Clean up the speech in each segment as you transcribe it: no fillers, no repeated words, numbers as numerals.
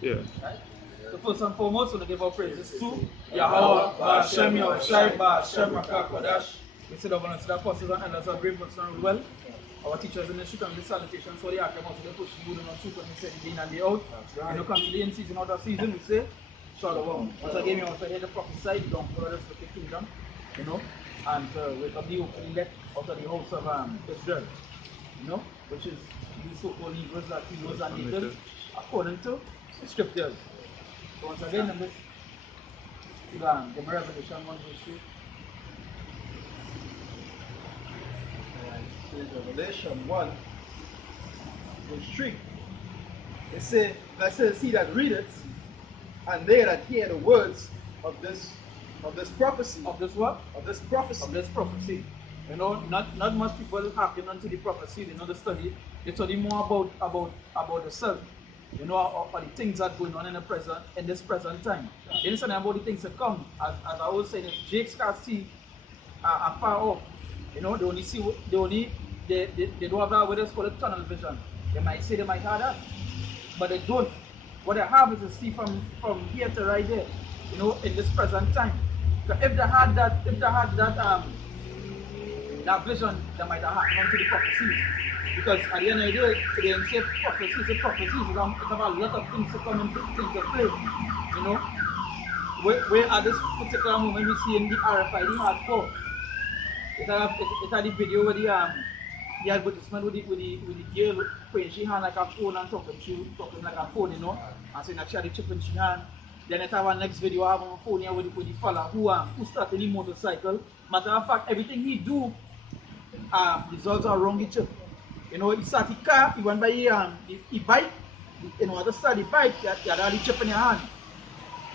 Yeah. Right? So first and foremost, we're going to give our praises to Yahweh, Ba'ashem, Yahushai, Ba'ashem, Rakah, Kodash. We sit up and the apostles and elders are brave but not well. Our teachers in the street and the salutation, so they are come out to the push you do not shoot when they say the day and day out. When you come to the in season or the season, we say, Shalom. Once again, we also hear the prophesy, don't follow us with the kingdom, you know, and wake up the elect out of the house of Israel, you know, which is the so-called Hebrews, Latinos, and natives, according to the scriptures. So once again, I'm just give me Revelation 1 verse 3. Revelation 1 verse 3. It says, blessed is he that readeth, and they that hear the words of this prophecy. Of this what? Of this prophecy. Of this prophecy. You know, not much people hearken onto the prophecy, they know the study. They study more about the self. You know, or the things that are going on in this present time. They understand about the things that come. As I was saying, if Jake's can't see are far off. You know, they only see they don't have that what is called tunnel vision. They might say they might have that, but they don't. What they have is to see from here to right there, you know, in this present time. So if they had that that vision, they might have happened onto the prophecies. Because at the end of the day, they didn't say prophecies, it's about a lot of things to come into play. You know? Where at this particular moment we see in the RFID hardcore. It had the video where the advertisement with the girl putting she hand like a phone and talking like a phone, you know, and saying that she had the chip in she hand. Then it have a next video I have on my phone here with the fella who started the motorcycle. Matter of fact, everything he do results are wrong the chip. You know, he start the car, he went by the bike, in order to start the bike, you had the chip in your hand.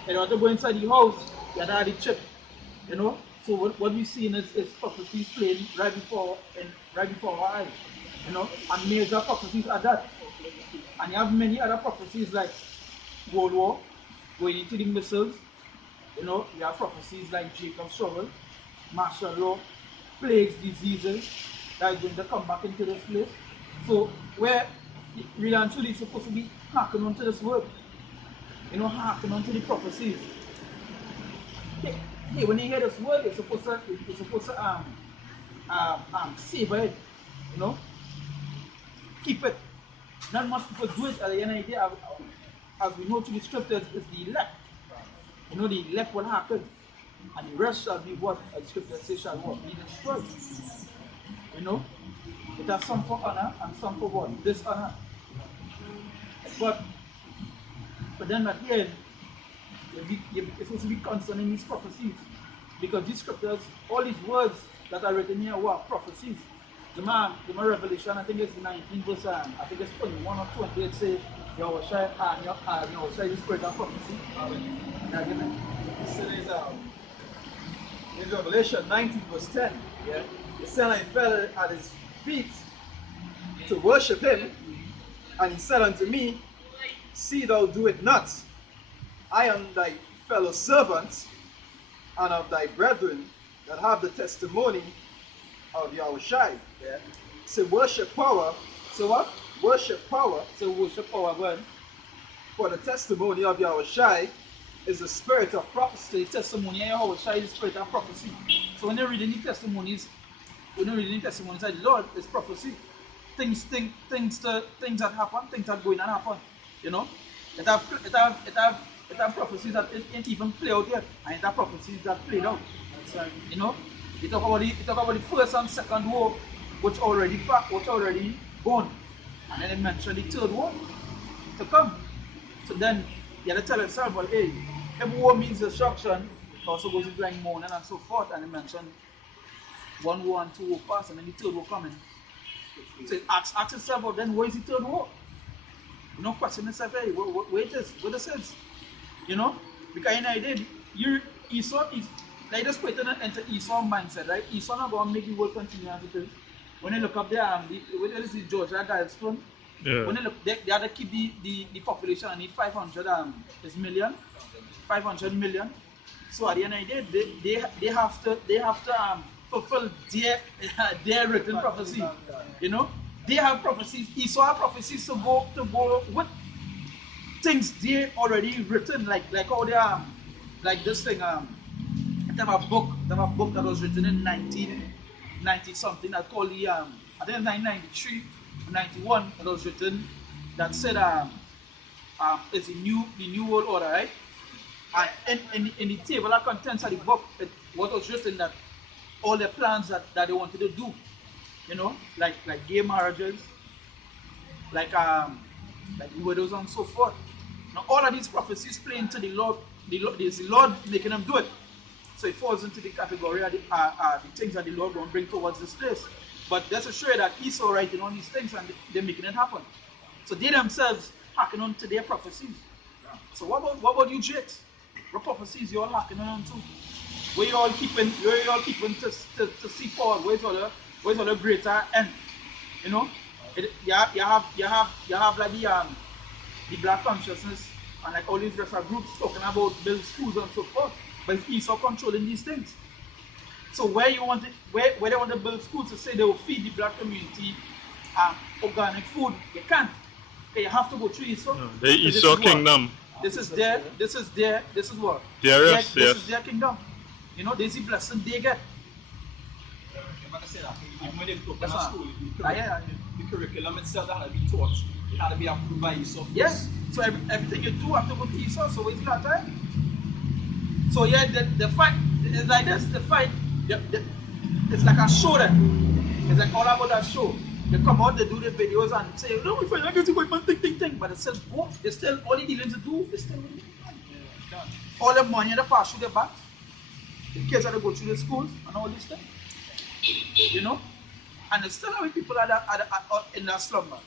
In order to go inside the house, you had the chip. You know, so what we see is prophecies playing right before our eyes. You know, and major prophecies are that. And you have many other prophecies like World War, going into the missiles. You know, you have prophecies like Jacob's trouble, martial law, plagues, diseases that are going to come back into this place. So where really and truly supposed to be hacking onto this word. You know, hacking onto the prophecies. Hey, when you hear this word, it's supposed to savor it, you know, keep it. Not much people do it at the end of the day. As we know through the scriptures, is the elect. You know, the elect will happen, and the rest shall be what? As the scripture says, shall what? Be destroyed. You know, it has some for honor and some for what? Dishonor. But then at the end, you're supposed to be concerning these prophecies. Because these scriptures, all these words that are written here were prophecies. The man Revelation, I think it's 19 verse, I think it's 21 or 20, it says, Yahushua is the spirit of prophecy. Amen. So there's Revelation 19 verse 10. Yeah. The son fell at his feet to worship him, and he said unto me, see thou do it not. I am thy fellow servant and of thy brethren that have the testimony of Yahushai. Yeah. So worship power. So what? Worship power. So worship power, go ahead. For the testimony of Yahushai is the spirit of prophecy. The testimony of Yahushai is the spirit of prophecy. So when you're reading the testimonies, of the Lord, it's prophecy. Things that happen, things that going to happen. You know? It have prophecies that it ain't even play out yet, and it have prophecies that played out. That's right. You know? You talk about the first and second war, which already gone. And then it mentioned the third war to come. So then you have to tell yourself, well, hey, if war means destruction, it also goes into like mourning and so forth, and it mentioned 1 war and 2 war pass, and then the third war coming. So ask yourself, well, then where is the third war? You know, question yourself, hey, where it is, where this is? You know? Because in idea, Esau is, like just put it into Esau mindset, right? Esau not going to make the world continue as it is. When you look up there, what is the George, that Guidestone? Yeah. When you look, they have to keep the population, I need 500 million, 500 million. So at the end of the day, they have to fulfill their written prophecy. You know, they have prophecies. Esau have prophecies to go with things there already written, like how they like this thing they have a book that was written in 1990 something that called the I think 1993 or 91 that was written that said it's the new world order, right? And in the table of contents of the book, what was written that all the plans that they wanted to do, you know, like gay marriages, like widows and so forth. Now all of these prophecies play into the Lord, there's the Lord making them do it. So it falls into the category of the things that the Lord won't bring towards this place. But that's a sure that Esau writing on these things and they're making it happen. So they themselves hacking on to their prophecies. So what about you, Jakes? What prophecies you all hacking on to? Where you all keeping to see forward? Where's all the greater end? You know? You have like the black consciousness and like all these rest of groups talking about build schools and so forth. But it's Esau controlling these things. So where they want to build schools to say they will feed the black community organic food, you can't. Okay, you have to go through Esau. The Esau kingdom. This is what? Yes. This is their kingdom. You know, this is the blessing they get. Even when they go to school, the curriculum itself that had to be taught, it had to be approved by Esau. Yes. So everything you do have to go to Esau. So wait till that time. So yeah, the fight is like this. The fight, it's like a show then. It's like all about that show. They come out, they do the videos and say, no, if I get to go, thing. But it's still go. It's still all the dealing to do. It's still all the money they pass through the back. The kids have to go through the schools and all this stuff. You know, and there's still how people are in that slumber,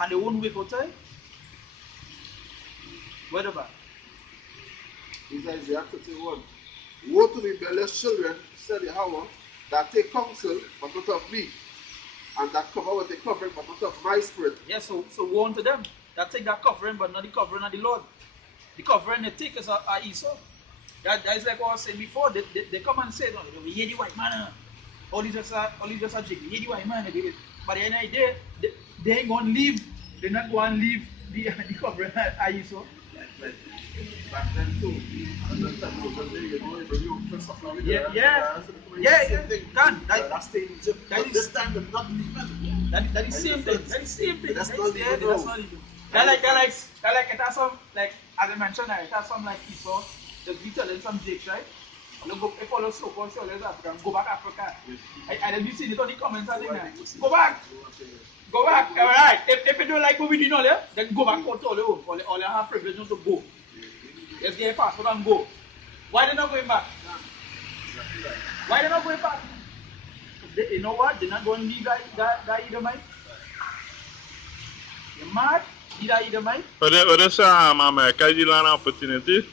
and they won't wake up time. What about? Is Isaiah 31. Woe to rebellious children, said Yahweh, that take counsel, but not of me, and that cover what they covering, but not of my spirit. Yes, so woe unto them that take that covering, but not the covering of the Lord. The covering they take is Esau. That is like what I was saying before. They come and say, no, we hear the white man. All these just are jig. We hear the white man. But at the end of the day, they ain't going to leave. They're not going to leave the covering of Esau. Back then too. And then that was the day, you know, when you put stuff like that. Yeah. That's staying in Egypt. But this time they're not leaving. That is same thing. That's not leaving. That's not even. That like it has some, like as I mentioned, it has some like people just be telling some jakes, right? If all those so-called sellers African, go back Africa. And then you see it on the comments and things. Go back. Alright. If you don't like what we do now, then go back to all the home. All you have privilege to go. Let's get a passport and go. Why they not going back? Why they not going back? You know what? They're not going to leave that Edomite. You're mad? Leave that Edomite? But that's America give an opportunity.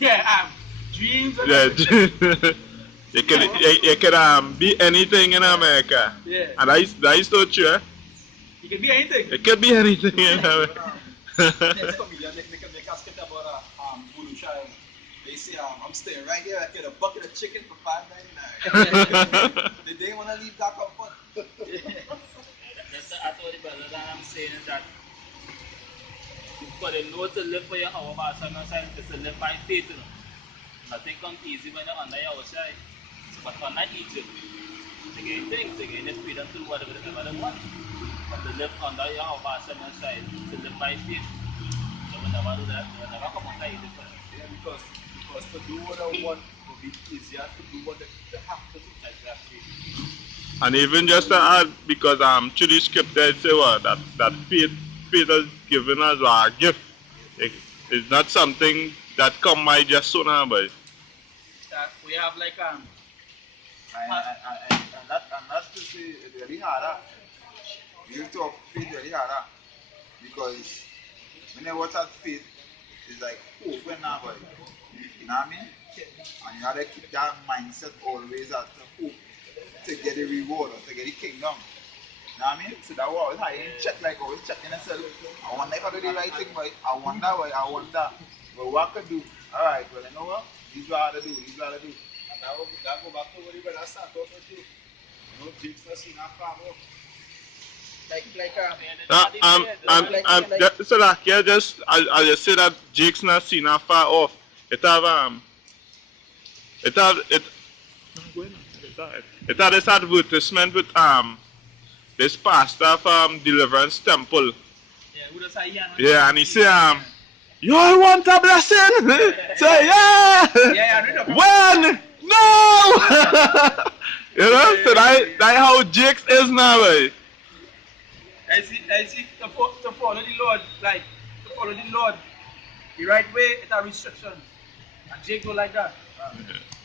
Yeah, dreams. Yeah, you can be anything in America. Yeah. And that is so true. You can be anything. It can be anything in America. Next comedian make a skit about a voodoo child. They say, I'm staying right here. I get a bucket of chicken for $5.99. They didn't want to leave that comfort. That's I told the brother that I'm saying is that for the know to live for your hour, is to live by faith. You know. Nothing comes easy when you're under your side. But under Egypt, they get things, they get freedom to do whatever they want. But to live under your hour, side, to live by faith. They will never do that. They will never come under Egypt. Yeah, because to do what I want will be easier to do what they have to do. Exactly. And even just to add, because through the scripture it say what that faith is given us a gift. It's not something that come by just so now, but We have like And that's to say it's very hard. You talk faith very hard because when you watch that faith, it's like hope when now, boy. You know what I mean? And you have to keep that mindset always at hope to get the reward or to get the kingdom. You know what I mean? So that was how you check, like always checking yourself. I wonder if I do the right thing, boy. I wonder. But what I could do? Alright, well, you know what? These are how to do. And that go back to what you better start off with you. You know, Jake's not seen that farm up. So like yeah, just I just say that Jake's not seen how far off. It have it had this advertisement with this pastor from Deliverance Temple. Yeah, who does I young? Yeah, and he say you all want a blessing? Say yeah. Yeah, I read about When? No. You know, so that how Jake's is now, boy. I see to follow the Lord, like to follow the Lord the right way, it's a restriction. And Jake don't like that.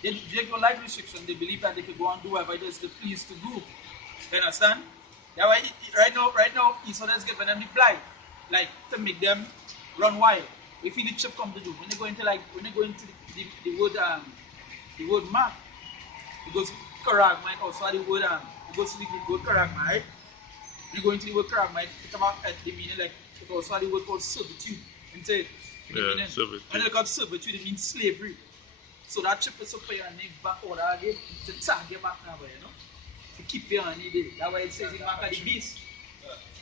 Jake don't like restriction. They believe that they can go and do whatever it is they please to do. You understand? That's why right now, Esau is giving them the blind, like to make them run wild. We feel the chip come to do when they go into the word mark. It goes karagma also the word it goes to the Greek word karagma, right? When you go into the word karagma, it's about the meaning like it also the word called servitude. Into it. Yeah, servitude. When they got servitude, it means slavery. So that chip is up for your neck back order again to target back now, you know? To keep you on it. That's why it says in mark of the beast.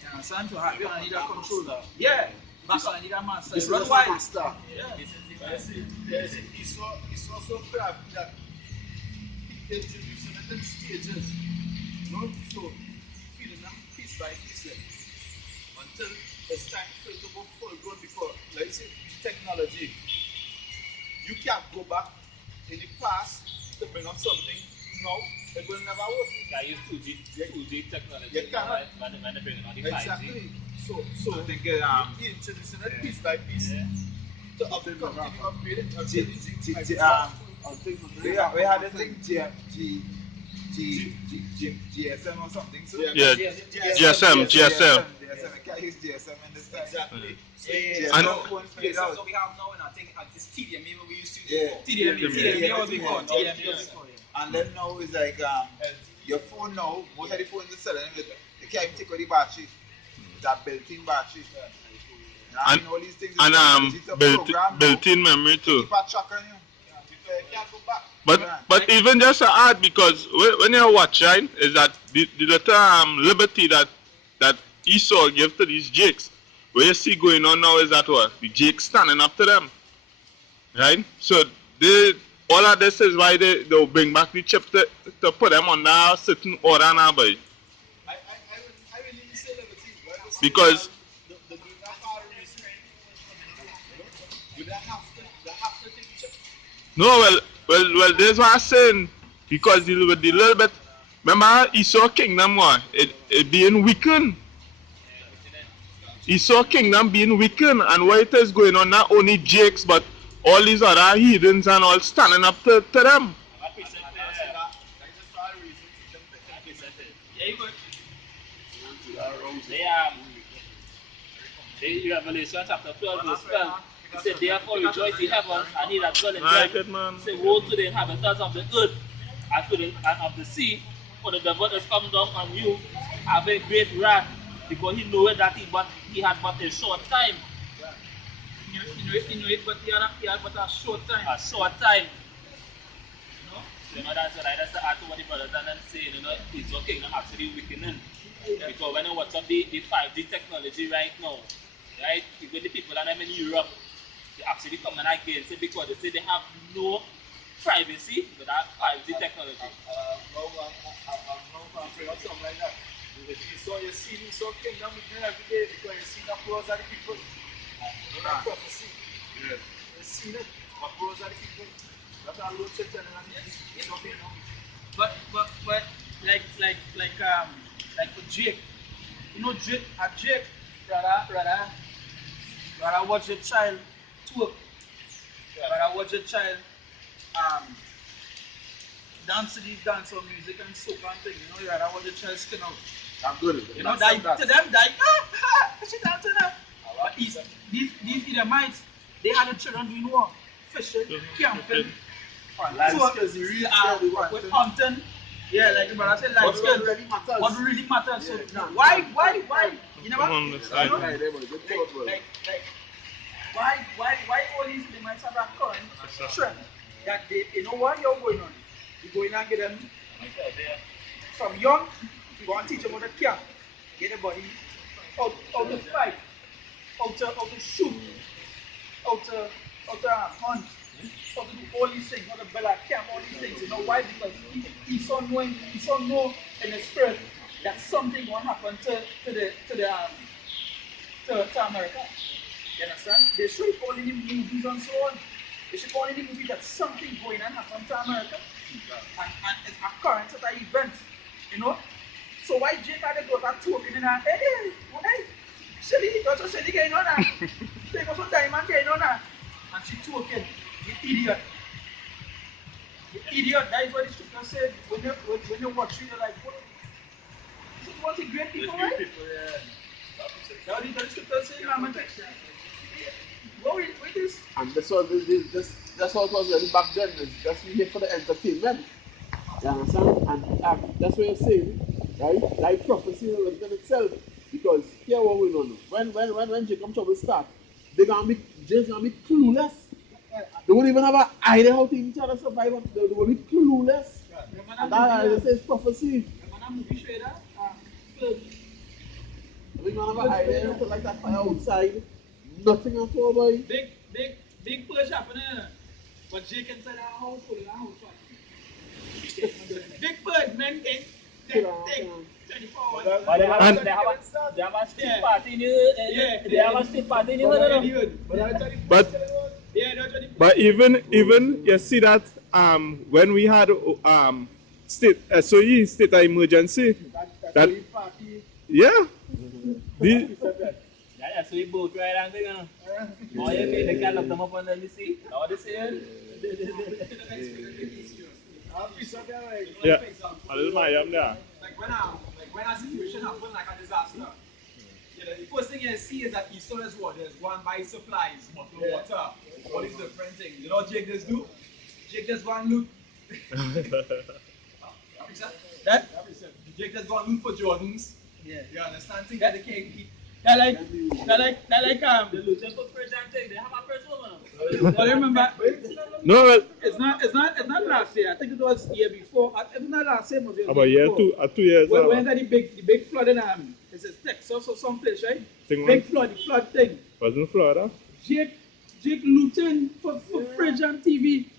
You understand? To have you on that control. Yeah. Back on that master. This is Run the wild. master. Yeah. He's so crafty that he introduced him in stages. You know, so feeding them piece by piece until it's time for it to go full grown before, like say, technology. You can't go back in the past to bring up something now. It will never work. I use 2G technology. You cannot. When they bring on the 5G. Exactly. So I think he introducing it piece by piece to continue upgrading until we had a thing GSM or something. So Yeah, GSM. I can't use GSM in this time. Exactly. And So we have now, and I think at this TDM, maybe we used to Yeah. TDM was before. TDM was before. And then now it's like your phone now, most of the phones are selling with they can't even take out the battery. It's a built-in battery. And- all these things and built-in memory too. Keep a track on you. You can't go back. But even just to add, because when you're watching, is that the little liberty that Esau gave to these Jakes, what you see going on now is that what the Jakes standing up to them, right? So all of this is why they'll bring back the chip to put them on that certain order now, boy. I really say liberty. Because the power reason. Would they have to take chip? no, well, there's what I'm saying. Because with the little bit, remember Esau kingdom, what it being weakened. Esau kingdom being weakened, and what it is going on, not only Jakes, but all these other heathens and all standing up to them. The Revelation chapter 12 verse 12. It said, therefore rejoice in heaven, and he that dwell in Right, them. man. Say, woe to the inhabitants of the earth and of the sea, for the devil is come down on you, having great wrath, because he knoweth that he had but a short time. He knew it, but he had but a short time. A short time. You know, that's what I just add to what the brothers and them saying, you know, it's okay, I'm actually weakening. Because when you watch up the 5G technology right now, right, even the people that are in Europe, they actually coming against it because they say they have no privacy with that 5G technology. No, I'm afraid of something like that. If you saw kingdom with every day because you see the applause of the people. You know, prophecy. Yes. You see it, applause of the people. That's our Lord said, it's okay now. But like for Jake, you know Jake rather watch your child twerk, rather watch your child dance to these dancehall music and soca and thing, you know, you rather watch your child skin out. I'm good. You know, to them, she dancing now. But these Edomites, they had the children doing what? Fishing, camping, with hunting. Yeah, like the brother said, life skills. What really matters. So why? You never. Why all these Edomites have that current trend that they know what you're going on. You go in and get them from young. You go and teach them how to camp. get the body out to fight, out to shoot, out to hunt, out to do all these things, out to build a camp, all these things. You know why? Because he saw know in his spirit that something will happen to America. You understand? They should call in movies and so on. They should call in the movie that something going on happen to America. And it's a current set of events. You know? So why Jake had to go back talking in her, hey, Shelly, that's what Shelly going on now. They got some diamond going on now. And she talking, you idiot. You idiot, that is what the scripture said. When you watch it, you're like, what? This is what the great people, right? That is what the scripture said, man. What with this? And that's what that's what it was really back then. It's just here for the entertainment. You understand? And that's what you're saying, right? Like prophecy within itself. Because here what we know. When Jacob trouble start, Jake's gonna be clueless. They won't even have an idea how to each other survive. They will be clueless. And that says prophecy. They don't have an idea how to light that fire outside. Nothing at all, boy. Big push happening. But Jake inside our house, put in our house. Big bird, man, thing. 24 hours. But they have a street party in the they have a street party in the But even you see that when we had state SOE state of emergency, that yeah. yeah, so you boat right and thing, oh, you mean they can lock them up on the sea? Now what they say? Yeah. A little Miami there. Like when a situation happens, like a disaster, the first thing you see is that Easter is what? There's one buy supplies, bottle water, all these different things. You know what Jake just do? Jake just go and loot. That? Jake just go and loot for Jordans. Yeah. You understand? Things that they can't eat. That like The looting for fridge and thing, they have a first woman. but remember No, well, it's not last year. I think it was year before. It's not last year, but about year before. 2 years. When the big flood in it's Texas or someplace, right? Big flood, the flood thing. Wasn't Florida? Jake looting for fridge and TV.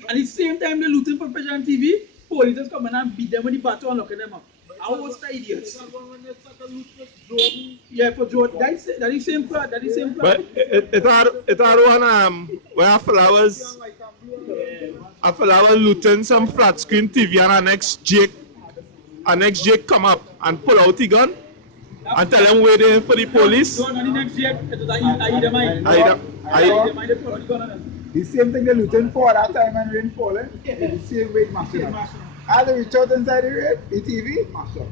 And at the same time they looting for fridge and TV, police just come in and beat them with the battle and locking them up. I was the idiots. Yeah, for Jordan. That is the same flood. That is the same flood. But it had one where a fella was looting some flat screen TV and our next Jake come up and pull out the gun and tell him waiting for the police. No, not the next Jake. It was Aida Mine. They pull out the gun on them. The same thing they looting for that time when rain falling. The same way machine. And they reach out inside the rain, the TV, mash up.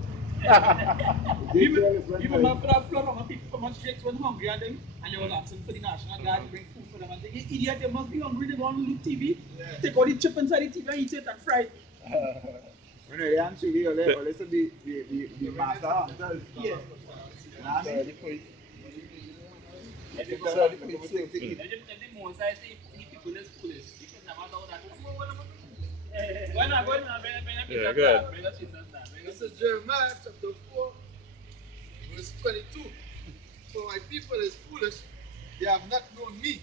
Even after that flood, from Jakes went hungry and they was asking for the National Guard to bring food for them. And they idiot, they must be hungry, they want to loot TV. Take all the chip inside the TV and eat it and fry it. When they dance to you, listen the master hunters. Yeah. If the most I say people is foolish, you can never know that. Yeah, good. This is Jeremiah chapter 4, verse 22. So my people is foolish, they have not known me.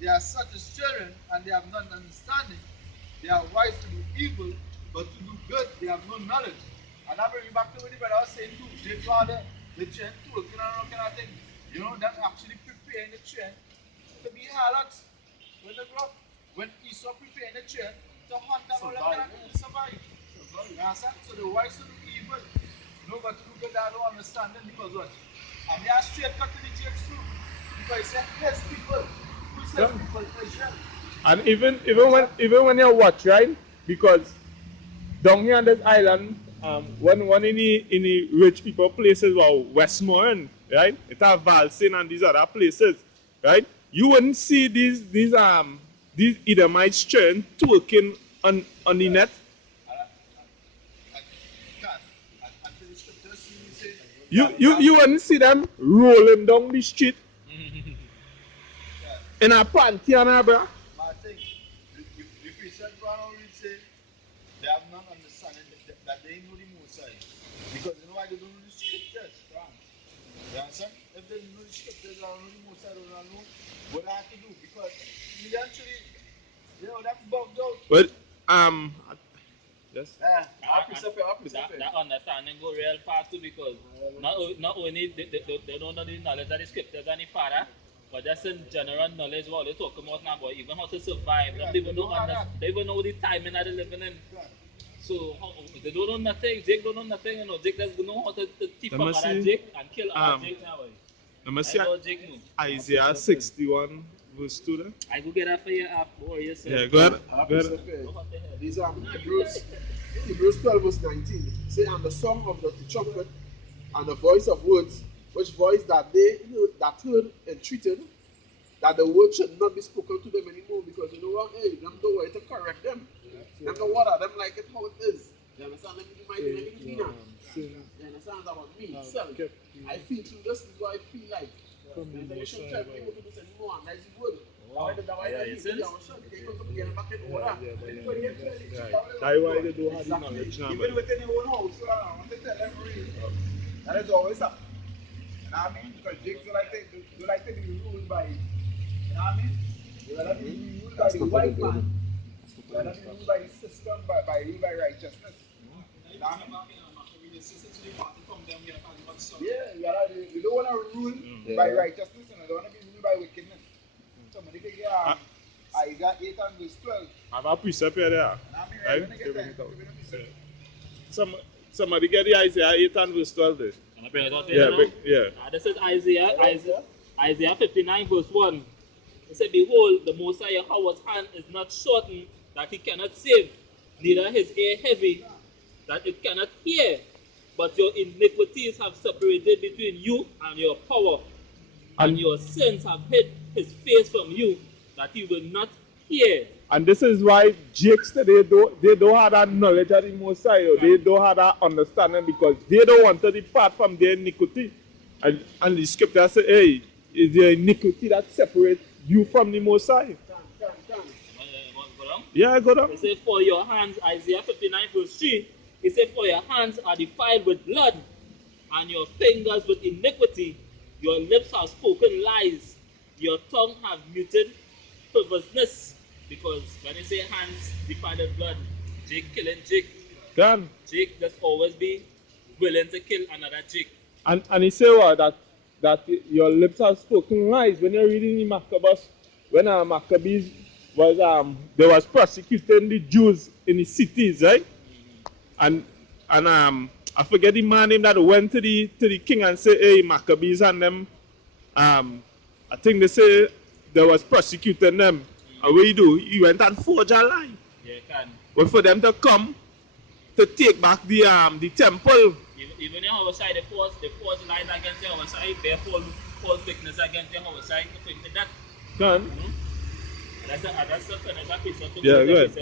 They are such as children, and they have not understanding. They are wise to do evil, but to do good they have no knowledge. And that brings me back to what the brother was saying too. They draw the train talking and all kind of thing. You know, that's actually preparing the train to be harlots. When Esau preparing the train to hunt and all that kind of thing to survive. You understand? So the wise to do evil, no, but to do good, I don't understand them because what? And they are straight cut to the church too. Because he said, yes, people. Who says people? Israel. And even when you watch, right? Because down here on this island, one in the rich people places, well, Westmoreland, right? It have Valsin and these other places, right? You wouldn't see these Edomites churn twerking on the net. You wouldn't see them rolling down the street in a panty and a bra. I think if we said one or we say they have not understanding that they know the Mosai. Because you know why they don't know the scriptures. You understand? If they know the scriptures or know the most I don't know what I have to do because eventually, that's bugged out. But yes. That understanding go real fast too because not only they don't know the knowledge of the scriptures and the father, but just in general knowledge what they talk about now, but even how to survive. They even don't understand, they even know the timing that they're living in. So they don't know nothing. Jake don't know nothing. Jake doesn't know how to thief Let from me other see. Jake and kill other Jake now. Let me I see know Jake know. Isaiah 61 verse 2 there. I go get that for you for yourself. Yeah, go ahead. Go ahead. These are Hebrews 12 verse 19. Say, and the song of the trumpet and the voice of words, which voice that they heard entreated, that the word should not be spoken to them anymore because you know what? Hey, them don't want to correct them. Them don't water them like it how it is. You understand? Let me do my thing. Let me do me now. You understand? It's about me, self. I feel through this is what I feel like. You shouldn't tell me what to do anymore. And that's the word. That's why they don't have the knowledge now. Even within your own house, I want to tell them really. That is always happening. You know what I mean? Because Jakes do like to be ruled by, you know what I mean? You rather be ruled by the white man. You rather be ruled by the system, ruled by righteousness. You know what I mean? Yeah, you don't want to rule by righteousness and you don't want to be ruled by wickedness. Somebody can get Isaiah 8 and verse 12. I have a precept here. Right? Right? Somebody get the Isaiah 8 and verse 12 there. Can I bring it out Yeah, there? yeah. This is Isaiah 59 verse 1. It said, behold, the Messiah Yahweh's hand is not shortened that he cannot save, neither his ear heavy that it cannot hear. But your iniquities have separated between you and your power, and your sins have hid his face from you, that he will not hear. And this is why Jakes today they don't have that knowledge of the Messiah. They don't have that understanding because they don't want to depart from their iniquity. And the scripture says, hey, it's the iniquity that separates you from the Messiah. Yeah, go down. It says, for your hands, Isaiah 59 verse 3, it says, for your hands are defiled with blood, and your fingers with iniquity. Your lips have spoken lies. Your tongue have muted perverseness. Because when you say hands defiled with blood, Jake killing Jake. Done. Jake just always be willing to kill another Jake. And he said what? That your lips have spoken lies. When you're reading the Maccabees, when Maccabees was they was persecuting the Jews in the cities, right? And I forget the man name that went to the king and said, hey, Maccabees and them, I think they say they was persecuting them. And what you do? You went and forged a lie. Yeah, can. But for them to come to take back the temple. Even on our side, they force lies against our side, bear false witness against our side. That. Can? That's the finish that piece of yeah, good.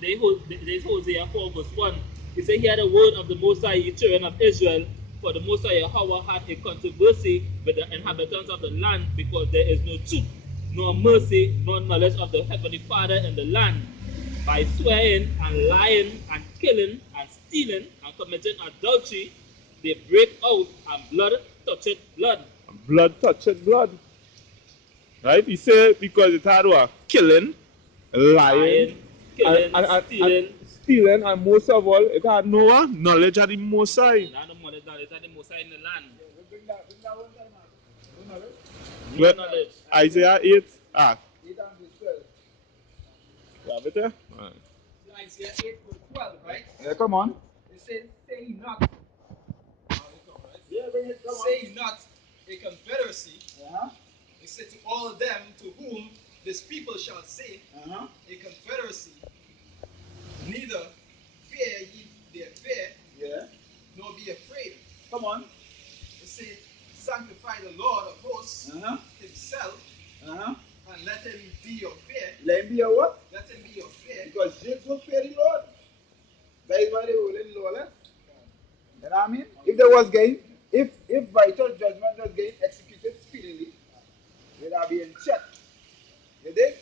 They Hosea 4 verse 1. He said, hear the word of the Most High, ye children of Israel, for the Most High Yahweh hath a controversy with the inhabitants of the land, because there is no truth, nor mercy, nor knowledge of the Heavenly Father in the land. By swearing and lying and killing and stealing and committing adultery, they break out, and blood toucheth blood. Blood touched blood. Right? He said because it had what? Killing, lying, killing, stealing, and most of all, it had no knowledge of the Most High. Not no knowledge of the Most High in the land. Bring that one time, man. No knowledge. Well, Knowledge. Isaiah 8. 8 and verse 12. You have it there? Right. Isaiah 8 verse 12, right? Yeah, come on. It says, say not. Yeah, bring it, come on. Say not a confederacy. It said to all of them to whom this people shall say, a confederacy, neither fear ye their fear, nor be afraid. Come on. It said, sanctify the Lord of hosts himself, and let him be your fear. Let him be your what? Let him be your fear. Because James will fear the Lord. That is why they will in lawless. You know what I mean? If there was gain, if righteous judgment was gain executed speedily, they'd have been in check. You dig?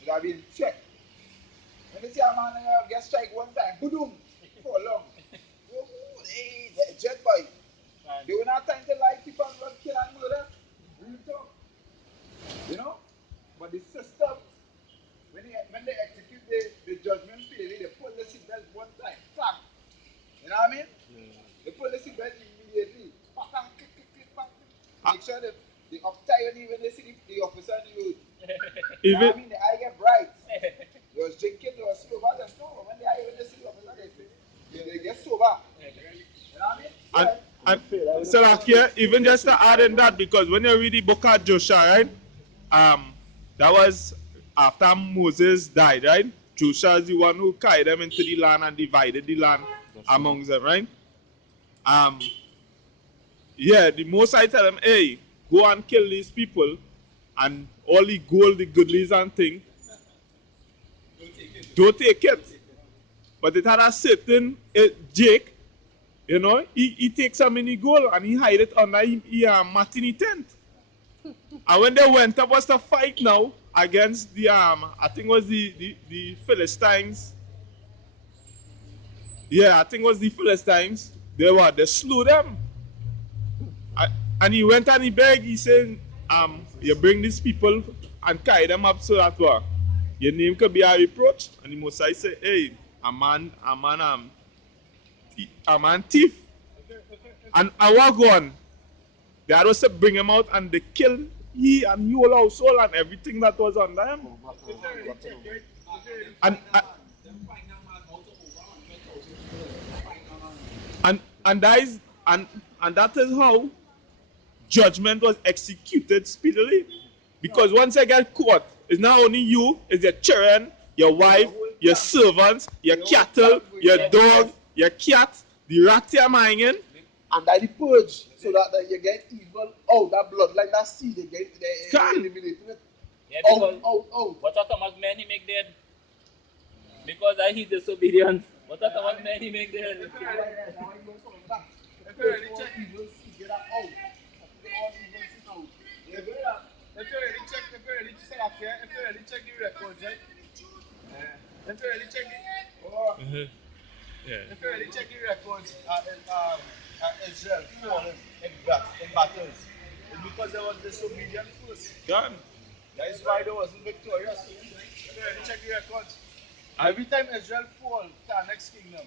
They'd have been in check. When you see a man get strike one time, boom, for long. Hey, jet boy. They will not have time to lie people. picture them. They uptight when they see the officer on the road. You know Even what I mean? The eye get bright. They was drinking, they was sober. Just no, when they see the officer, they get sober. You know what I mean? and so like here, even just to add in that, because when you read the book of Joshua, right? That was after Moses died, right? Joshua is the one who carried them into the land and divided the land amongst them, right? Um, yeah, the most I tell them, hey, go and kill these people, and all the gold, the goodlies and thing, don't take it. But it had a certain Jake, you know, he takes some mini gold and he hide it under his matini tent. And when they went up was to fight now against the I think it was the Philistines. Yeah, I think it was the Philistines. They slew them. And he went and he begged, he said, you bring these people and carry them up so that your name could be a reproach. And the Mosai said, hey, a man thief. And I walk on. They had also bring him out and they killed he and he whole household and everything that was under him. And and that is and that is how judgment was executed speedily. Because once I get caught, it's not only you, it's your children, your wife, your servants, your cattle, your dog, your cat, the rat you're minding. And that the purge, so that you get evil out, that blood, like that seed, they eliminate it. Yeah, Out, because out. what are Thomas men he make dead? Because I his disobedience. What are Thomas men he make dead? If you really check evil seed, get that out. All evil seed out. You do that. If you really check the records, right? If you really check it, Yeah. if you really check the records Israel falling in battles, it's because there was disobedience first. God. That is why they wasn't victorious. If you really check the records, every time Israel fall to the next kingdom,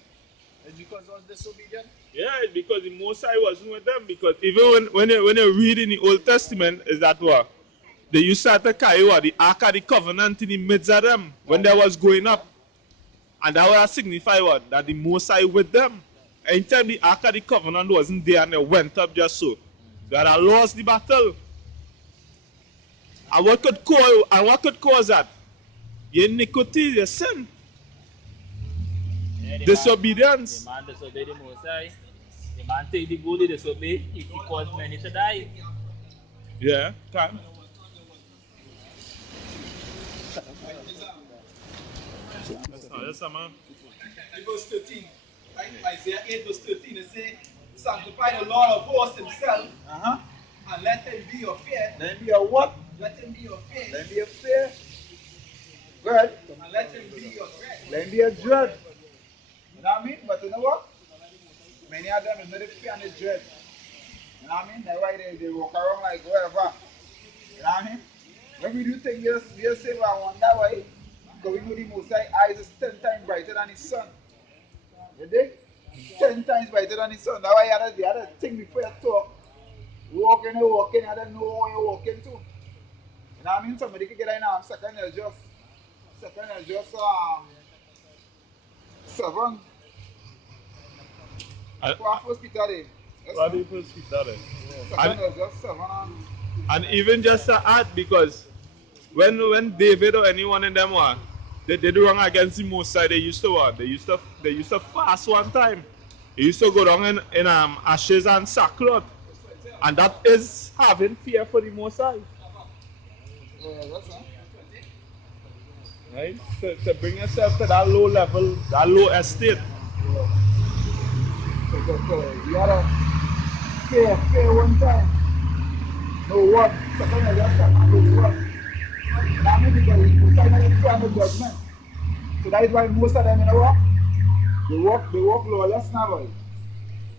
it's because it was disobedient. Yeah, it's because the Mosai wasn't with them. Because even when you read in the Old Testament, is that what? They used to carry what? The Ark of the Covenant in the midst of them when they was going up. And that would signify what? That the Mosai with them. Anytime the Ark of the Covenant wasn't there and they went up just so, they had lost the battle. And what could cause that? Your iniquity, your sin. Yeah, Disobedience. The man disobeyed the Mosai. The man take the gold, he disobeyed. He caused many to die. Yeah, can. Yes, man. Verse 13, right? Isaiah 8, verse 13, it says, sanctify the Lord of hosts himself, and let him be your fear. Let him be a what? Let him be your fear. Let him be a fear. Good. And let him be your dread. Let him be a dread. You know what I mean? But you know what? Many of them is not the fear and the dread. You know what I mean? That's why they walk around like whatever. You know what I mean? When we do things, we say, well, I wonder why. Because we know the Most High eyes is 10 times brighter than his sun. You dig? 10 times brighter than his sun. That's why you had to think before you talk. Walking, I don't know where you're walking to. You know what I mean? Somebody could get in second is just 7. For first Peter there. What if we speak that? Second is just 7 And even just to add, because when David or anyone in them they did wrong against the Mosai, they used to what? They used to fast one time. They used to go down in ashes and sackcloth. And that is having fear for the Mosai. Yeah, that's right. Right? To bring yourself to that low level, that low estate. You gotta fear one time. No what? Second is just second what? And I mean because you can't fear no judgment. So that is why most of them, you know what? They walk lawless now, boy.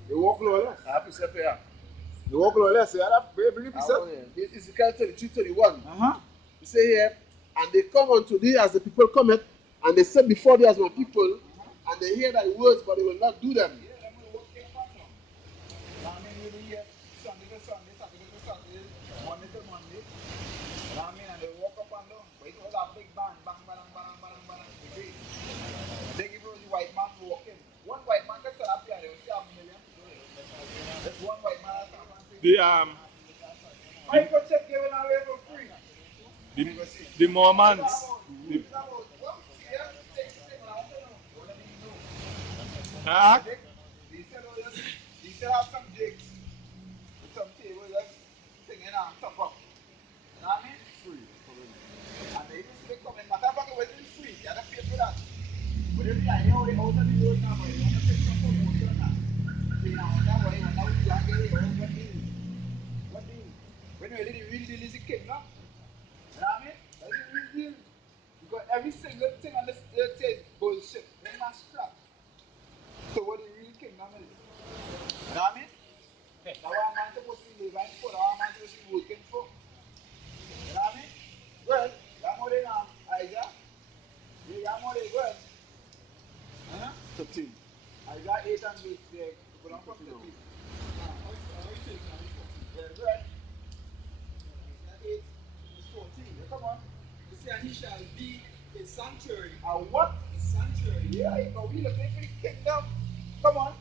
They walk lawless. I have to say, yeah. They walk lawless. So you have to bring yourself. Ezekiel 33:31. Uh-huh. You say here, and they come unto thee as the people cometh, and they sit before thee as my people, and they hear thy words, but they will not do them. I mean, really, Sunday to Sunday, Saturday to Saturday, the Microchip giving away for free. the Mormons. The, It's about what? See, yeah? Thing, I don't know. What do you know? ah, They still have some jigs with some tables just singing and stuff up. You know what I mean? Free. And they used to come in. Matter of fact, it wasn't free. You had to pay for that. But every time you know they out of the road now, but you want to take some promotion now. So you know, that way, when now you want to get it, what deal? What deal? When you really, the real deal is the kingdom. You know what I mean? That's the real deal. Because every single thing on this earth is bullshit. They're not crap. So what the real kingdom is. You know what I mean? Now what a man supposed to be living for, now what a man supposed to be working for. You know what I mean? Well, you're more than Isaiah. You're more than good. Huh? 13. Isaiah 8 and 8 there. People don't come to 13. Yeah, good. Isaiah 8 verse 14. Yeah, come on. It said, and he shall be a sanctuary. A what? A sanctuary. Yeah, you know, we looking for the kingdom. Come on.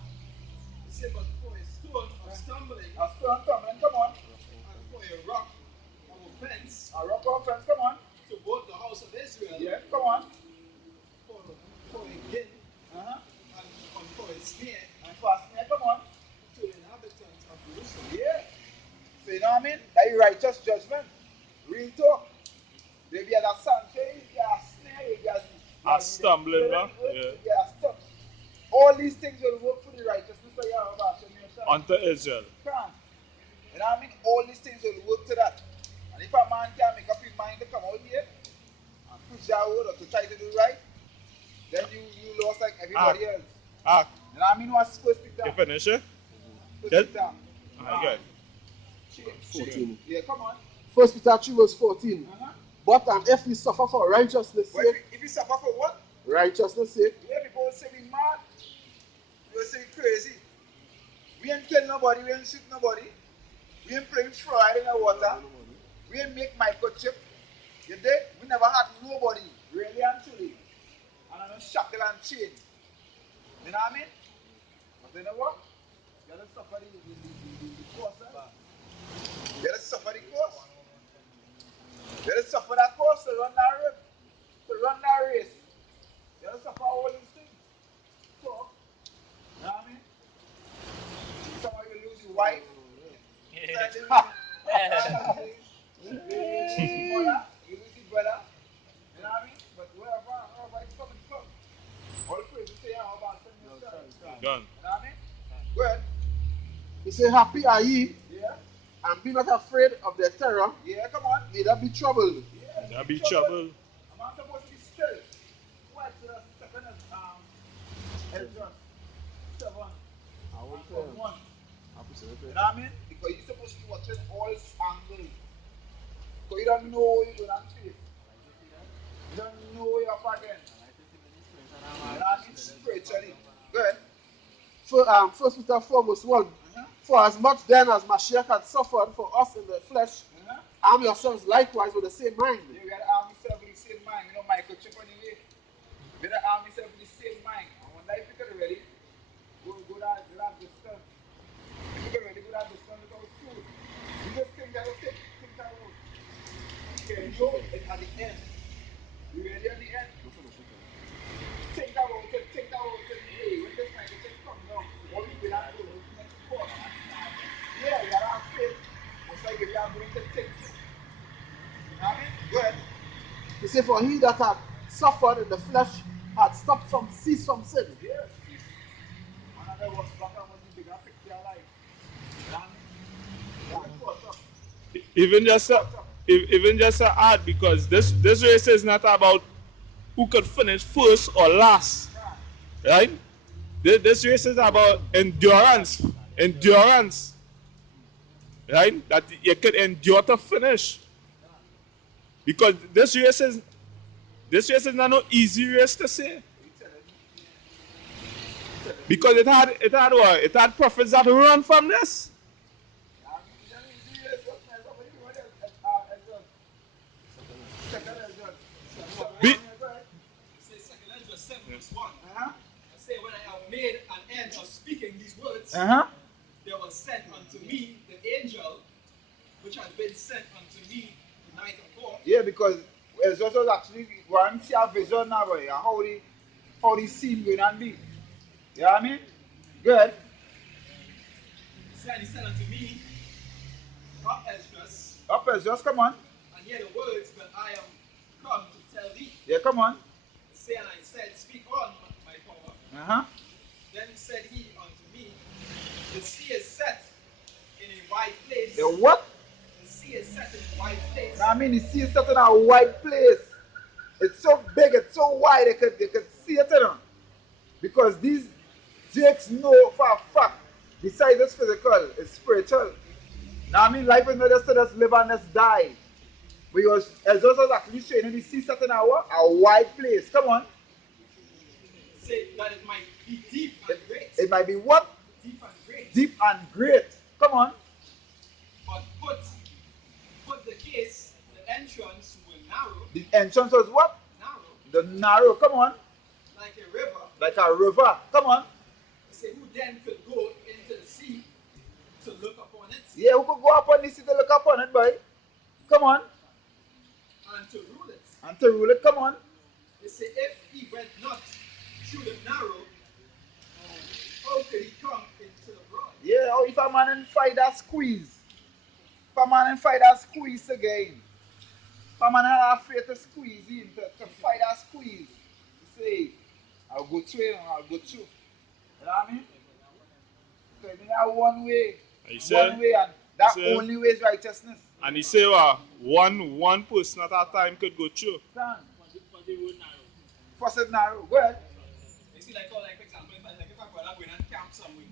It said, but for a stone of stumbling, A stone coming, come on. and for a rock of offense, A rock of friends, come on. to both the house of Israel, Yeah, come on. for a din, Uh-huh. and for a snare, And fast me, come on. to the inhabitants of Jerusalem. Yeah. So you know what I mean? That is righteous judgment. Real talk. There be a sanctuary, there be a snare, there be a stumbling block. there Yeah. be a stuff. All these things will work for the righteousness of Yahweh nation. Unto Israel. Can. You know what I mean? All these things will work to that. And if a man can make up his mind to come out here and preach that word or to try to do right, then you lost like everybody else. Ah, You know what I mean? What's First Peter? you finish it? First Yes. Peter. I get. 14. Yeah, come on. First Peter 3 verse 14. Uh-huh. But and if we suffer for righteousness' But sake, if you suffer for what? righteousness' sake, Yeah, people will say we mad. People will say we crazy. We ain't kill nobody, we ain't shoot nobody. We ain't playing fraud in the water. We ain't make microchip. You did? We never had nobody, really and truly. And I'm shackle and chain. You know what I mean? But you know what? You gotta suffer the cost. You gotta suffer the cost. You gotta suffer that cost to run that race. To run that race. You gotta suffer all these things. So, you know what I mean? Some of you lose your wife. You lose your mother. You lose your brother. You know what I mean? But wherever it's coming from. All praise to say how about sending your son. Done. You know what I mean? Good. he say, happy are ye, Yeah. and be not afraid of their terror, Yeah, come on. neither be troubled. Yeah. There be trouble. I'm not supposed to be still. What? Second Ezra 7 and from 1. You know what I mean? Because you're supposed to be watching all angles. Because you don't know what you're going to face. You don't know what you're up against. You know what I mean? Spiritually. Good. First Peter 4 verse 1. For as much then as Mashiach had suffered for us in the flesh, arm yourselves likewise with the same mind. Yeah, we gotta arm yourself with the same mind. You know, microchip anyway. We gotta arm yourself with the same mind. And when life is ready, go that distance. If you get ready, go that distance without food. You just think that will think that will. Okay, you know it at the end. You ready at the end? Think about it, hey, when this microchip comes down, what we gonna do? What we gonna support? Yeah, you gotta have faith. Most likely we are going to think. You know what I mean? Go ahead. He said, for he that had suffered in the flesh had ceased from sin. Yes. Another was back and was the bigger picture of life. You know what I mean? Caught up. Even just even just to add, because this race is not about who could finish first or last, right? This race is about endurance, right? That you could endure to finish, because this race is not no easy race to say, because it had prophets that run from this. Be, It says, 2 Ezra 7 verse 1. I say, when I have made an end of speaking these words, there was sent unto me the angel which has been sent unto me the night before. Yeah, because Jesus was actually going to see a vision now, boy, and how the scene going to be. You know what I mean? Good. And he said unto me, Up Esdras, Up as just come on. and hear the words that I am come to tell thee. Yeah, come on. And I said, Speak on, my power. Uh-huh. Then said he unto me, The sea is set in a wide place. The what? The sea is set in a wide place. Now, I mean, you see it's set in a wide place. It's so big, it's so wide, they could see it, you know. Because these jakes know for a fact, besides it's physical, it's spiritual. Now, I mean, life is not just to just live and just die. Because Jesus was actually showing you the sea set in a wide place. Come on. Say that it might be deep and great. It might be what? Deep and great. Deep and great. Come on. But put the case, the entrance were narrow. The entrance was what? Narrow. The narrow. Come on. Like a river. Like a river. Come on. Say, who then could go into the sea to look upon it? Yeah, who could go up on the sea to look upon it, boy? Come on. And to rule it. And to rule it, come on. They say, if he went not through the narrow, how could he come into the broad? Yeah, or if a man in fight that squeeze. If a man in fight that squeeze again. If a man is afraid to squeeze in, to fight that squeeze. You say, I'll go through it and I'll go through. You know what I mean? So you have one way. One way, and that only way is righteousness. And he say, one person at a time could go through. First is narrow. Go ahead. You see, like for example, if I go going and camp somewhere,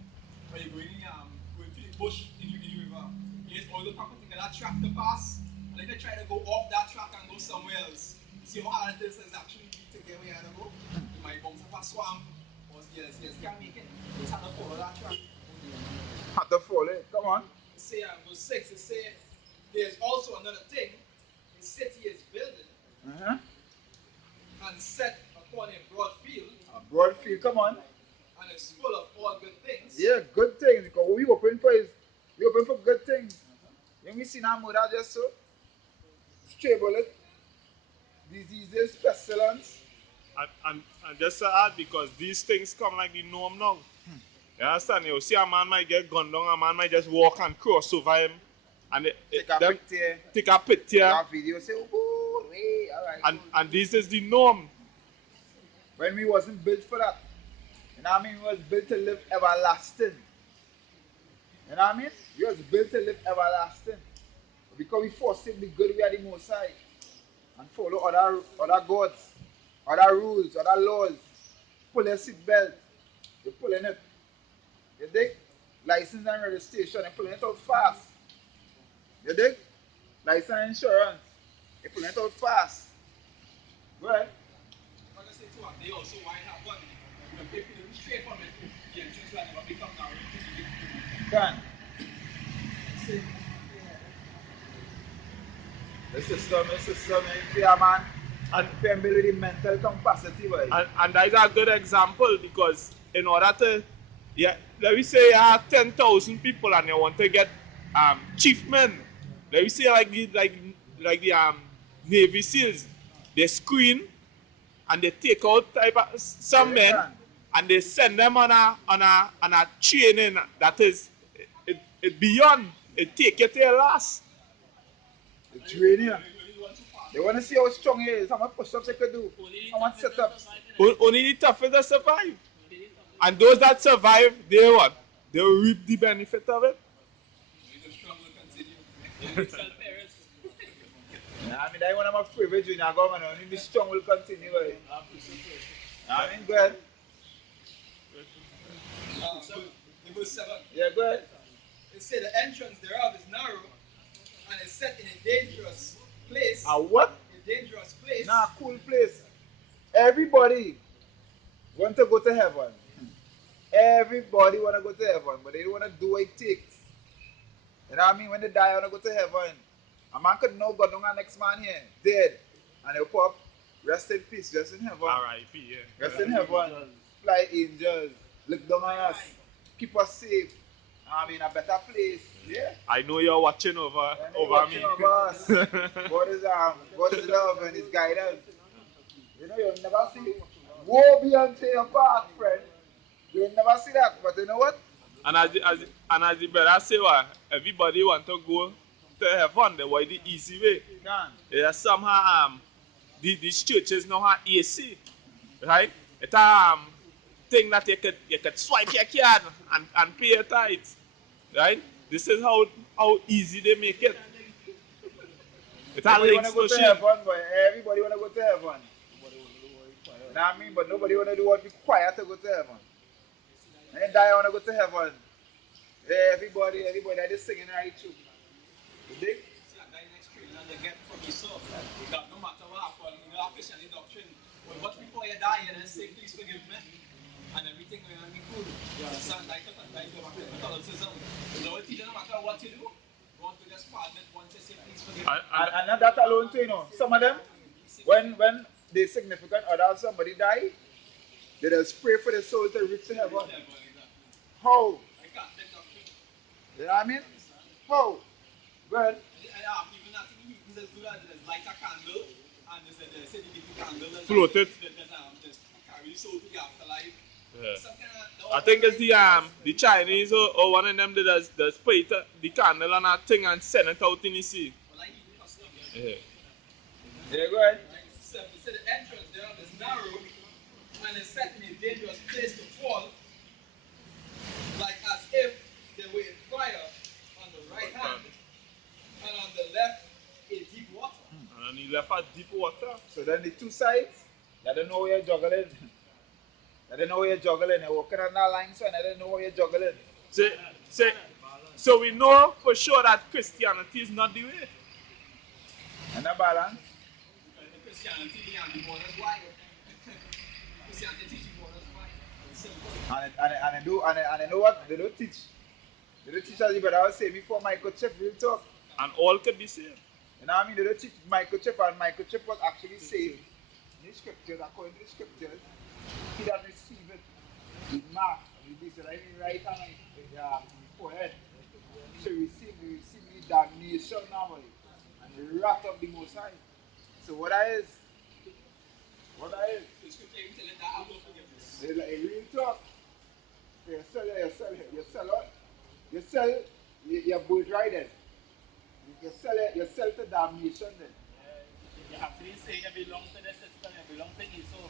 or you're going to the bush in the river, there's all the people think that track to pass, and then they try to go off that track and go somewhere else. You see how hard this is actually to get where you have to go? You might bounce up a swamp, or yes, can't make it. You just have to follow that track. Have to follow it. Come on. Say verse 6, it say, there's also another thing, the city is builded and set upon a broad field. A broad field, come on. And it's full of all good things. Yeah, good things. Because what we open for is, we open for good things. When we see now mother just so, stray bullet, diseases, pestilence. And just to add, because these things come like the norm now. You understand? You see a man might get gunned down, a man might just walk and cross over him. And take a picture. Take a picture. Take a video, say, oh, hey, all right. And this is the norm. When we wasn't built for that. You know what I mean? We was built to live everlasting. You know what I mean? We was built to live everlasting. But because we forsake the good, we are the most high. And follow other gods, other rules, other laws. Pull your seatbelt. You're pulling it. You dig? License and registration, you're pulling it out fast. You dig? License and insurance, you're pulling it out fast. Go ahead. Like I say too, they also why have one. When they put it straight from it, the entrance will never become narrow. Can. The system, yeah, man. And build the mental capacity, boy. And that is a good example because in order to, let me say you have 10,000 people and you want to get chief men. Let me say like the Navy SEALs, they screen and they take out some men and they send them on a training that is it beyond. It take it to your last. The training. They want to see how strong he is, how much push-ups he could do, how much sit-ups. Only the toughest that survive. And those that survive, they what? They reap the benefit of it. I mean, that's one of my favorite junior government. Only the strong will continue. I mean, go ahead. Verse 7. Yeah, go ahead. It said the entrance thereof is narrow and is set in a dangerous place. A what? A dangerous place. Nah, cool place. Everybody want to go to heaven. Everybody want to go to heaven, but they don't want to do what it takes. You know what I mean? When they die, want to go to heaven. A man could know God on the next man here, dead. And they'll pop, rest in peace, rest in heaven. R.I.P. Yeah. Rest in heaven. Fly angels, look down on us, keep us safe. I mean, a better place. Yeah. I know you're watching over And they over watching me. over us. God is love and His guidance. You know, you'll never see woe be unto your path, friend. You'll never see that. But you know what? And as the brother say, what everybody want to go to heaven, they want the easy way. Can. Yeah, somehow these churches now have AC, right? It's thing that you could swipe your card and pay your tithes, right? This is how easy they make it. It's a Everybody want to links go to machine. heaven, but everybody want to go to heaven. You know what I mean? But nobody want to do what required to go to heaven. And die want to go to heaven. Everybody that is singing right too. You dig? See a guy next training and they get from yourself that no matter what happens, you know, officially doctrine. But watch before you die and then say, please forgive me. And everything will be cool. You understand? Like Catholicism. The Lord teaches no matter what you do, God will just pardon it once you say, please forgive me. And not that alone too, you know. Some of them, when the significant other of somebody die, they just pray for the soul to reach to heaven. How? Like Catholic doctrine. You know what I mean? How? Well, Even that thing, he just do that, just light a candle, and they say the candle is Float it. just carry the soul to the afterlife. Yeah. Some kind of, I think it's the Chinese or one of them that does put the candle on a thing and send it out in the sea. well, like even custom. Yeah. yeah, go ahead. So the entrance there is narrow, and it's set in a dangerous place to fall, like as if there were a fire on the right hand, and on the left a deep water. And he left at deep water. So then the two sides, you don't know where you're juggling. You don't know where you're juggling. You're walking on that line, so you don't know where you're juggling. So we know for sure that Christianity is not the way. And that balance. Because in Christianity, the water's wide. Christianity teaches water's wide. It's simple. And I know what? They don't teach. They don't teach us, but I was saying before microchip, real talk. And all could be saved. You know what I mean? They don't teach microchip, and microchip was actually saved in the scriptures, according to the scriptures. He that receive it, the mark, the right hand on the forehead, shall receive the damnation normally, and the wrath of the Most High. So what that is? What that is? The scripture even telling that I will forgiveness. It's like a real talk. So you sell what? You sell your birthright then. You sell to damnation then. You actually say you belong to the system, you belong to Esau.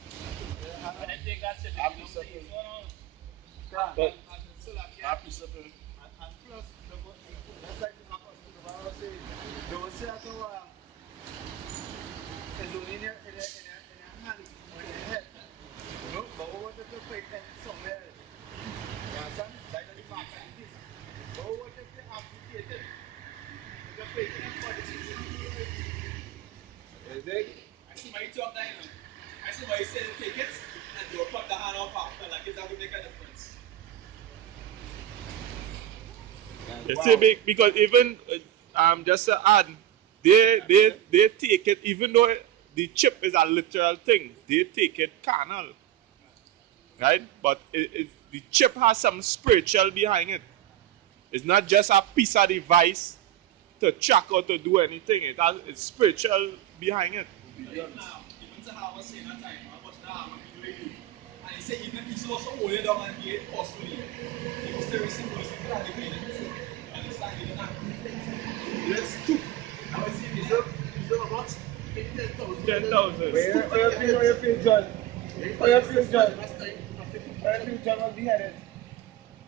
When they take that shit, you belong to Esau now. And still again. And plus, that's like the Apostle Navarro said, don't say at all, it's only in your hand or in your head. You know, but what if you put it somewhere else? You understand? Like the mark and the disc. But what if you amputated it? If you put it in your body, it's amputated. You dig? I see my talk there, you know. I see my say take it and they'll cut the hand off after, like if that would make a difference. You see, because even just to add, they take it, even though the chip is a literal thing, they take it carnal, right? But the chip has some spiritual behind it. It's not just a piece of device to track or to do anything. It's spiritual behind it. Even to how I was saying that time, I watched that what video he do. And he said even if he's also hold it down and be it forcefully, he will still receive those people that they You understand? You don't have Yes. I was seeing these are about 10,000. Where you feel, John? Where you feel, John? Where you feel, John was beheaded?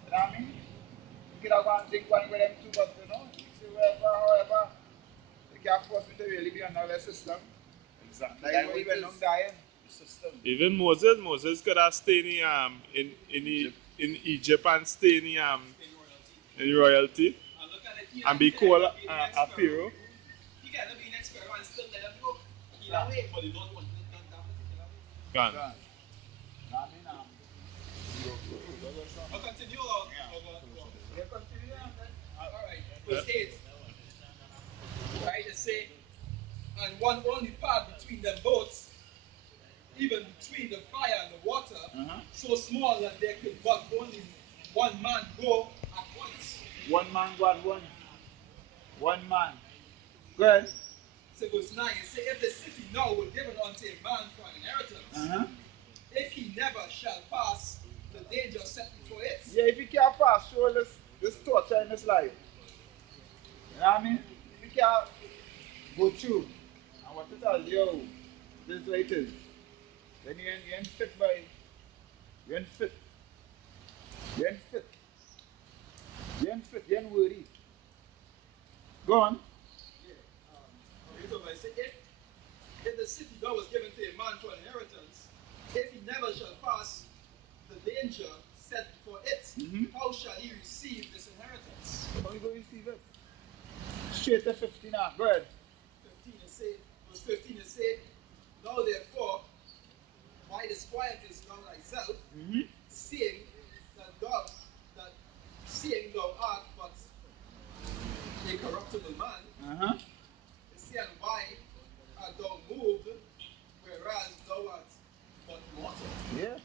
You know what I mean? You could have gone and drink wine with them too, but you know, you see however, you can't force me to really be under the system. Exactly. Like what even I'm dying. The system. Even Moses could have stayed in Egypt and stay in royalty And look at it, and be called a pharaoh. he can be an expert and still let them go. He that way, but he don't want it done that particular way. Gone. John. You know what I mean? I'll continue or You continue on then. alright. Verse 8. Right, it say, and one only part between them both, even between the fire and the water, so small that there could but only one man go at once. One man got one. One man. Go ahead. So verse 9, it says, if the city now were given unto a man for an inheritance, Uh-huh. if he never shall pass the danger set before it. Yeah, if you can't pass through this torture in this life. You know what I mean? If you can't go through and what it tells you, this is what it is. Then you ain't fit by you ain't fit. You ain't fit. You ain't fit, you ain't worthy. Go on. So I say, if the city now was given to a man for an inheritance, if he never shall pass the danger set before it, how shall he receive this inheritance? How you going to receive it? Straight to 15 now. Go ahead. 15 it say, verse 15 it say, now therefore, why disquietest thou thyself, seeing seeing thou art but a corruptible man, Uh-huh. it say, and why art thou moved, whereas thou art but mortal? Yeah.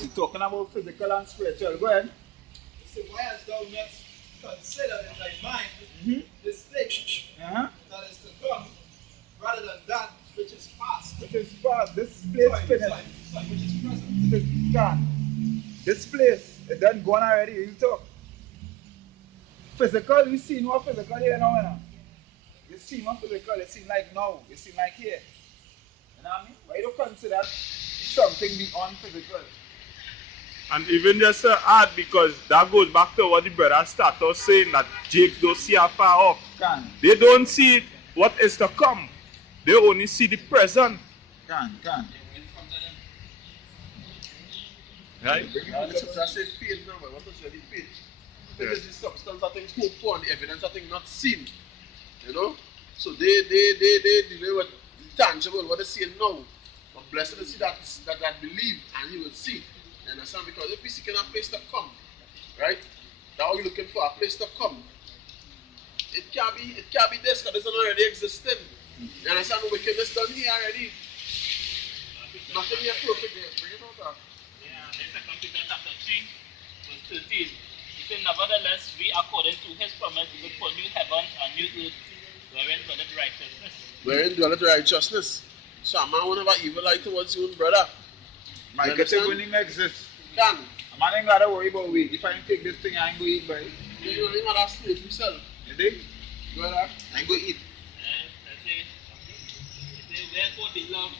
You're talking about physical and spiritual. Go ahead. It say, why hast thou not considered in thy mind this thing Uh-huh. that is to come, rather than that which is past? Which is past. This place finished. Sorry, which is present. This is gone. This place, it done gone already. You talk. Physical, you see no physical here now, you know. You see no physical, it seem like now. It seem like here. You know what I mean? Why you don't consider something beyond physical? And even just to add, because that goes back to what the brother started saying, that Jake don't see afar off. Can. They don't see what is to come. They only see the present. Can. Right? Yeah, the scripture says faith now, but what is really faith? Faith is the substance of things hoped for and the evidence of things not seen. You know? So they deal with the tangible, what they see now. But blessed is he that believe and he will see. You understand? Because if we seek a place to come, right? That's what we're looking for, a place to come. It can't be this because it's already existing. You understand? The wickedness done here already. Nothing here perfect there. Bring it out. Yeah, in 2 Peter chapter 3, verse 13. He said, nevertheless, we according to his promise look for new heavens and new earth, wherein dwelleth righteousness. Wherein dwelleth righteousness. So a man will never evil eye towards you, brother. My good thing will even exist. Can. A man ain't gotta worry about weight. If I ain't take this thing, I ain't go eat, boy. You don't even have to slave himself. You dig? Brother. I ain't go eat. And I say, wherefore, beloved,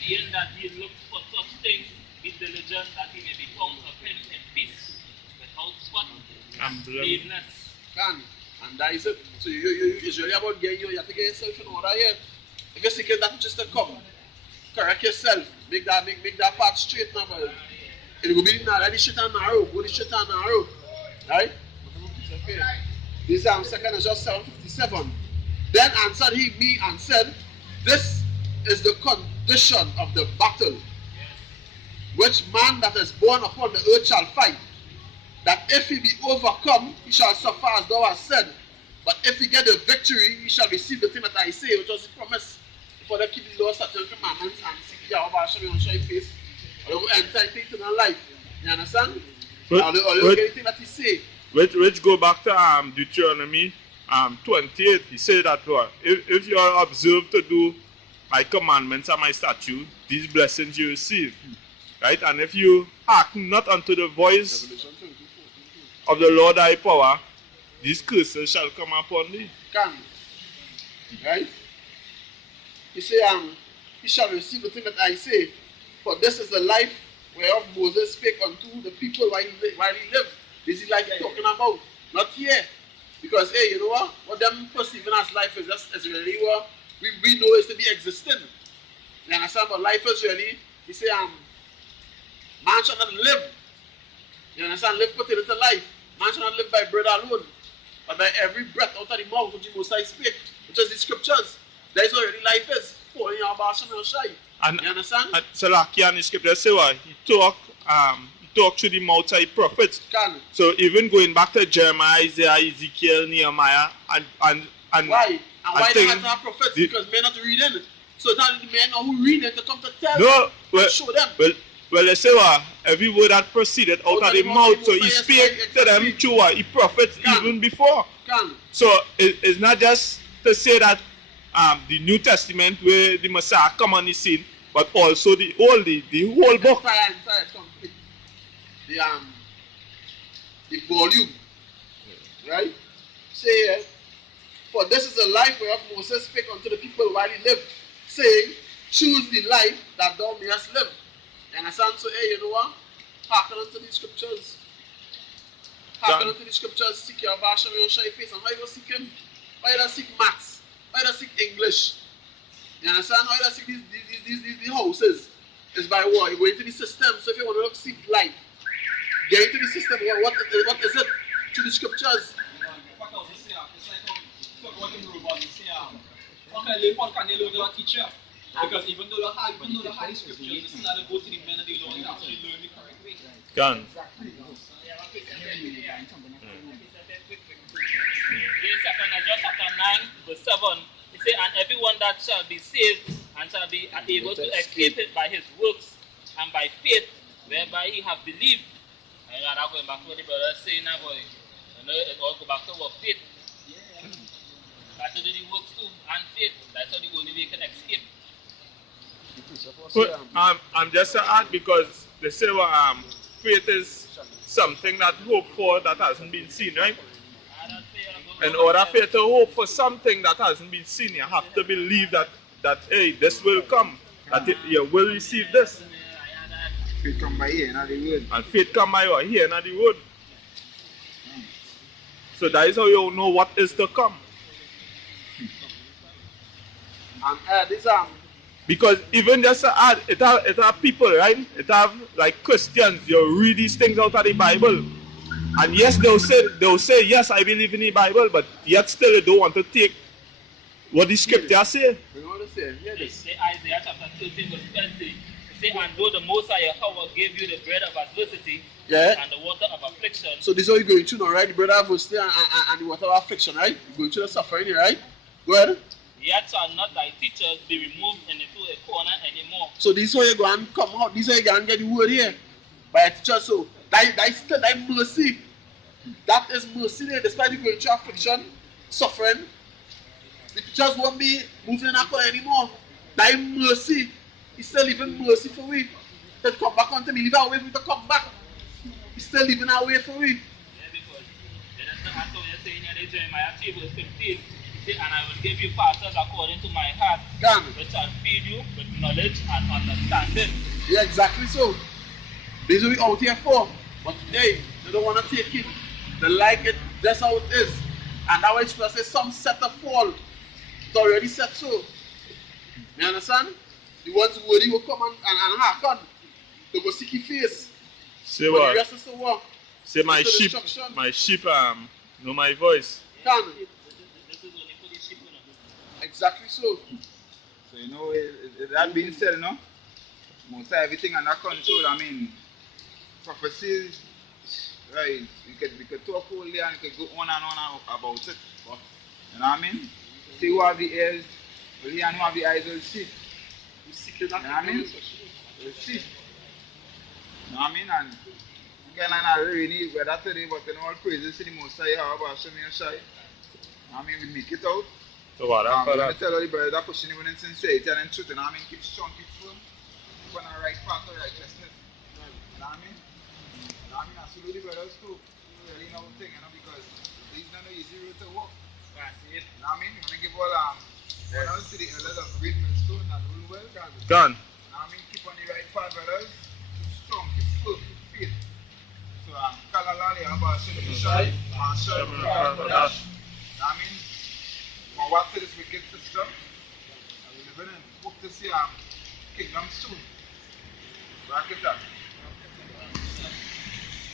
seeing that ye look for such things, be diligent that ye may be found of him in peace, without spot and blameless. Can. And that is it. So it's really about getting you have to get yourself in order here. If you're seeking that which is to come, correct yourself. Make that path straight now, brother. It will be the straight and narrow. Go the straight and narrow. Right? This is 2 Corinthians 7:57. Then answered he me and said, this is the condition of the battle which man that is born upon the earth shall fight. That if he be overcome, he shall suffer as thou hast said. But if he get the victory, he shall receive the thing that I say, which was the promise. For them keep the law, statutes, and commandments, and seek Yahweh Hashem on shine face, or they will enter into eternal life. You understand? Or they will get anything that he say. Which go back to Deuteronomy 28. He said that if you are observed to do my commandments and my statutes, these blessings you receive. Right? And if you hearken not unto the voice of the Lord thy power, these curses shall come upon thee. Can. Right? He say, he shall receive the thing that I say, for this is the life whereof Moses spake unto the people while he lived. This is like he's talking about, not here. Because hey, you know what them perceiving as life is really what we know is to be existing. You understand? But life is really, he say, man shall not live. You understand? Live pertaining to life. Man shall not live by bread alone, but by every breath out of the mouth which the Most High speak, which is the scriptures. That is already life is. Falling out about some shy. You understand? So like here in the scripture say what? He talk through the mouth of the prophets. Can. So even going back to Jeremiah, Isaiah, Ezekiel, Nehemiah, and why? And why they have to have prophets? Because men not reading it. So it's not the men who read it to come to tell them and show them. Well, they say every word that proceeded out of the mouth, so he spake to them through he prophets even before. So it's not just to say that the New Testament where the Messiah come on the scene, but also the whole book. The volume, right? Say, for this is the life whereof Moses spake unto the people while he lived, saying, choose the life that thou mayest live. You understand? So, hey, you know what? Hearken unto the scriptures. Hearken unto the scriptures. Seek your version, your shy face. And why you seek him? Why you don't seek maths? Why you don't seek English? You understand? Why you don't seek these houses? It's by what? You go into the system. So if you want to seek life, get into the system. What is it? To the scriptures. Teacher. Because even though the high scriptures, it's not to go to the men of the Lord and actually learn the correct way. Gone. Chapter 9, verse 7, it says, and everyone that shall be saved and shall be able to escape it by his works and by faith, whereby he have believed. And I'm not going back to what the brother is saying now, boy. You know, it all go back to our faith. That's how do the works too, and faith. That's how the only way can escape. But I'm just sad because they say faith is something that hope for that hasn't been seen, right? In order for you to hope for something that hasn't been seen, you have to believe that hey, this will come, that you will receive this. Faith come by hearing of the word. And faith come by what? Hearing of the word. So that is how you know what is to come. And this because even just to add, it have people, right? It have like Christians, you read these things out of the Bible. And yes, they'll say, yes, I believe in the Bible, but yet still they don't want to take what the scripture say. You know what to say? Hear this. Isaiah chapter 13 verse 20. It say, and though the Most High Yahweh gave you the bread of adversity and the water of affliction. So this is what you're going through now, right? The bread of adversity and the water of affliction, right? You're going through the suffering here, right? Go ahead. Yet shall not thy teachers be removed into a corner anymore. So this is how you go and come out. This is how you go and get the word here. By a teacher, so that mercy. That is mercy there, despite you going through affliction, suffering. The teachers won't be moving in a corner anymore. That mercy is still leaving mercy for we. To come back unto me, leave our way for me to come back. He's still leaving our way for we. Yeah, because that's what you're saying here in Jeremiah 3 verse 15. And I will give you pastors according to my heart, which shall feed you with knowledge and understanding. Yeah, exactly so. This is what we're out here for. But today, they don't want to take it. They like it, that's how it is. And that way it's supposed to say some set a fall. It's already set so. You understand? The ones who will come and hearken. They go seek your face. Say what? The rest is the work. Say my sheep know my voice. Can. Exactly so. So you know, that being said, you know, most of everything under control. I mean, prophecies, right? We could talk all day and we could go on and on about it. But, you know what I mean? See who have the ears, will hear, and who have the eyes will see. You know what I mean? We'll see. You know what I mean? And again, I'm not really weather today, but you know, all praises to the Most High, about Hashem Yeshai. You know what I mean? We make it out. So what? Let me tell all the brothers that pushing even in sincerity and in truth, you know what I mean? Keep strong, keep firm. Keep on the right path of righteousness. You know what I mean? You know what I mean? I salute the brothers too. Who really know thing, you know, because these not no easy road to walk. You know what I mean? You want to give all honors to the elders of Great Millstone and rule well. Done. You know what I mean? Keep on the right path, brothers. Keep strong, keep firm, keep faith. So Kalalali about Shai, Marshall, you know what I mean? But what to this wicked system? And we live in hope to see kingdom soon. Back it up.